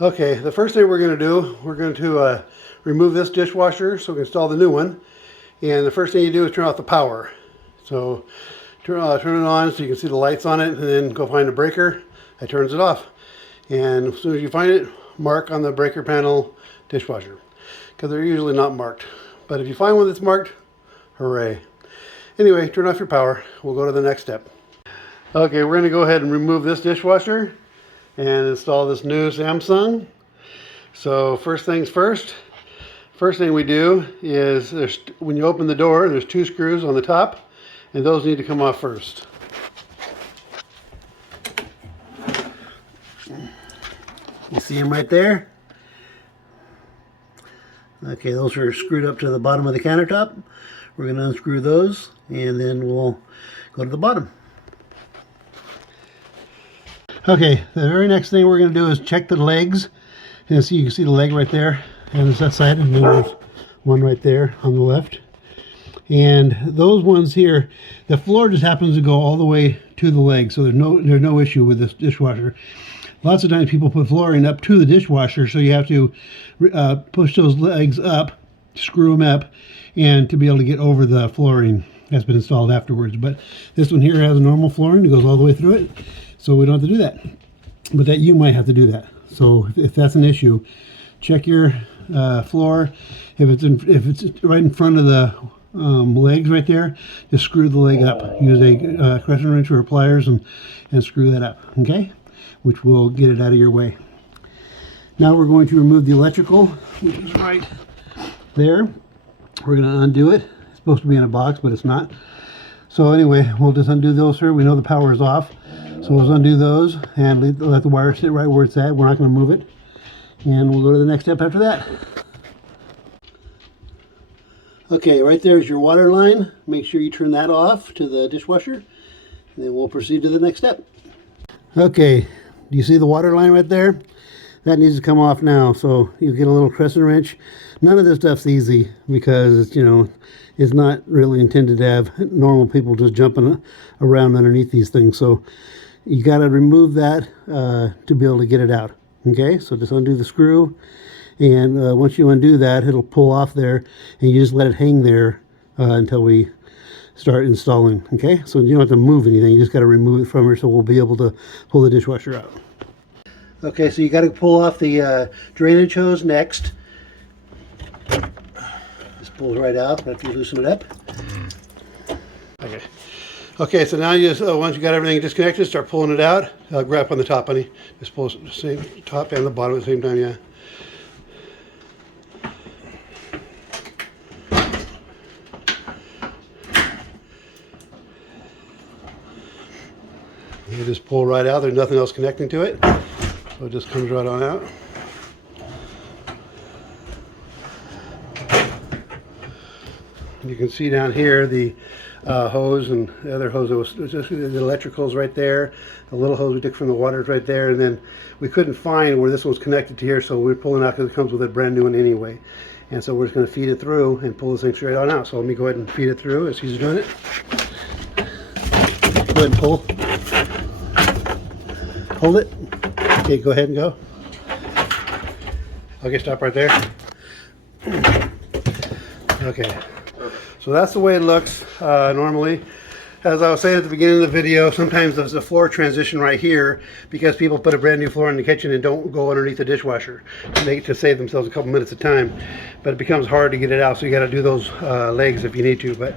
Okay, the first thing we're going to do, we're going to remove this dishwasher so we can install the new one. And the first thing you do is turn off the power. So turn it on so you can see the lights on it, and then go find a breaker that turns it off. And as soon as you find it, mark on the breaker panel dishwasher, because they're usually not marked. But if you find one that's marked, hooray. Anyway, turn off your power. We'll go to the next step. Okay, we're going to go ahead and remove this dishwasher and install this new Samsung. So first things first. First thing we do is, when you open the door, there's 2 screws on the top, and those need to come off first. You see them right there? Okay, those are screwed up to the bottom of the countertop. We're going to unscrew those, and then we'll go to the bottom. Okay, the very next thing we're going to do is check the legs. And so you can see the leg right there, and there's that side, and then there's one right there on the left. And those ones here, the floor just happens to go all the way to the leg, so there's no issue with this dishwasher. Lots of times people put flooring up to the dishwasher, so you have to push those legs up, screw them up, and to be able to get over the flooring that's been installed afterwards. But this one here has normal flooring, it goes all the way through it, so we don't have to do that. But that you might have to do that. So if that's an issue, check your floor. If it's right in front of the legs right there, just screw the leg up. Use a crescent wrench or pliers and screw that up, okay? Which will get it out of your way. Now we're going to remove the electrical, which is right there. We're going to undo it. It's supposed to be in a box, but it's not. So anyway, we'll just undo those here. We know the power is off. So we'll undo those and let the wire sit right where it's at. We're not going to move it. And we'll go to the next step after that. Okay, right there is your water line. Make sure you turn that off to the dishwasher. And then we'll proceed to the next step. Okay, do you see the water line right there? That needs to come off now. So you get a little crescent wrench. None of this stuff's easy because, you know, it's not really intended to have normal people just jumping around underneath these things. So you got to remove that to be able to get it out. Okay, so just undo the screw, and once you undo that, it'll pull off there, and you just let it hang there until we start installing. Okay, so you don't have to move anything, you just got to remove it from her, so we'll be able to pull the dishwasher out. Okay, so you got to pull off the drainage hose next. Just pulls right out after you loosen it up. Okay. Okay, so now you just, once you got everything disconnected, start pulling it out. Grab on the top, honey. Just pull the same top and the bottom at the same time, yeah. You just pull right out. There's nothing else connecting to it, so it just comes right on out. You can see down here the hose and the other hose. It was just the electricals right there. The little hose we took from the water is right there, and then we couldn't find where this one was connected to here, so we're pulling out because it comes with a brand new one anyway. And so we're just going to feed it through and pull this thing straight on out. So let me go ahead and feed it through as he's doing it. Go ahead and pull. Hold it. Okay, go ahead and go. Okay, stop right there. Okay. So that's the way it looks normally. As I was saying at the beginning of the video, sometimes there's a floor transition right here because people put a brand new floor in the kitchen and don't go underneath the dishwasher to save themselves a couple minutes of time. But it becomes hard to get it out, so you got to do those legs if you need to. But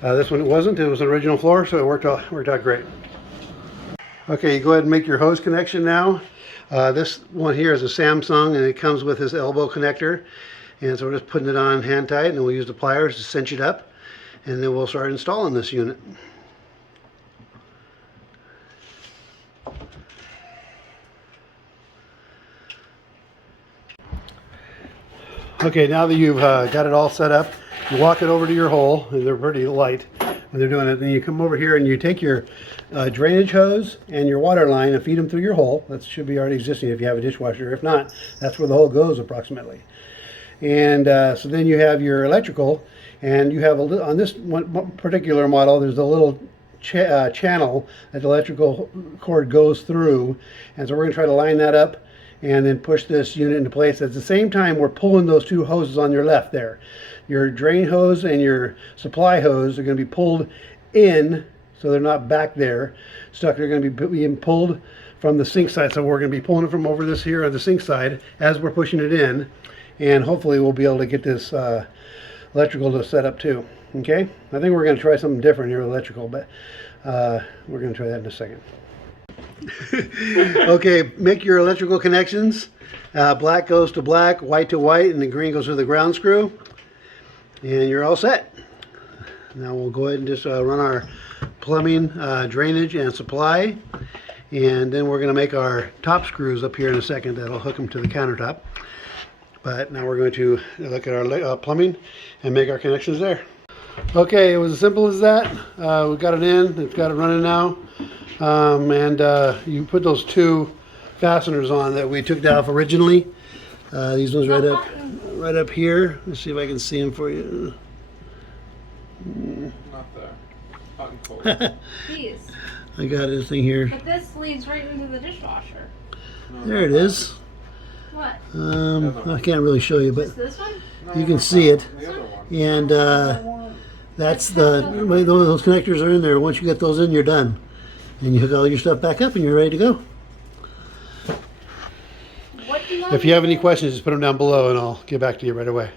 this one it wasn't. It was an original floor, so it worked out great. Okay, you go ahead and make your hose connection now. This one here is a Samsung, and it comes with this elbow connector. And so we're just putting it on hand tight, and then we'll use the pliers to cinch it up, and then we'll start installing this unit. Okay, now that you've got it all set up, you walk it over to your hole, and they're pretty light when they're doing it. Then you come over here and you take your drainage hose and your water line and feed them through your hole. That should be already existing if you have a dishwasher. If not, that's where the hole goes approximately. And so then you have your electrical, and you have on this one particular model, there's a little channel that the electrical cord goes through, and so we're going to try to line that up and then push this unit into place. At the same time, we're pulling those two hoses on your left there. Your drain hose and your supply hose are going to be pulled in, so they're not back there stuck. They're going to be being pulled from the sink side. So we're going to be pulling it from over this here on the sink side as we're pushing it in, and hopefully we'll be able to get this electrical to set up too. Okay, I think we're going to try something different here with electrical, but we're going to try that in a second. Okay, make your electrical connections. Black goes to black, white to white, and the green goes to the ground screw, and you're all set. Now we'll go ahead and just run our plumbing, drainage, and supply, and then we're going to make our top screws up here in a second. That'll hook them to the countertop. But now we're going to look at our plumbing and make our connections there. Okay, it was as simple as that. We got it in. It's got it running now. You put those two fasteners on that we took off originally. These ones right up here. Let's see if I can see them for you. Not the hot and cold. These. I got this thing here. But this leads right into the dishwasher. No, There it is. What? I can't really show you, but Is this one? no, you can not see that it. one, the other one. And that's the way those connectors are in there. Once you get those in, you're done. And you hook all your stuff back up and you're ready to go. What do you want? If you have any questions, just put them down below and I'll get back to you right away.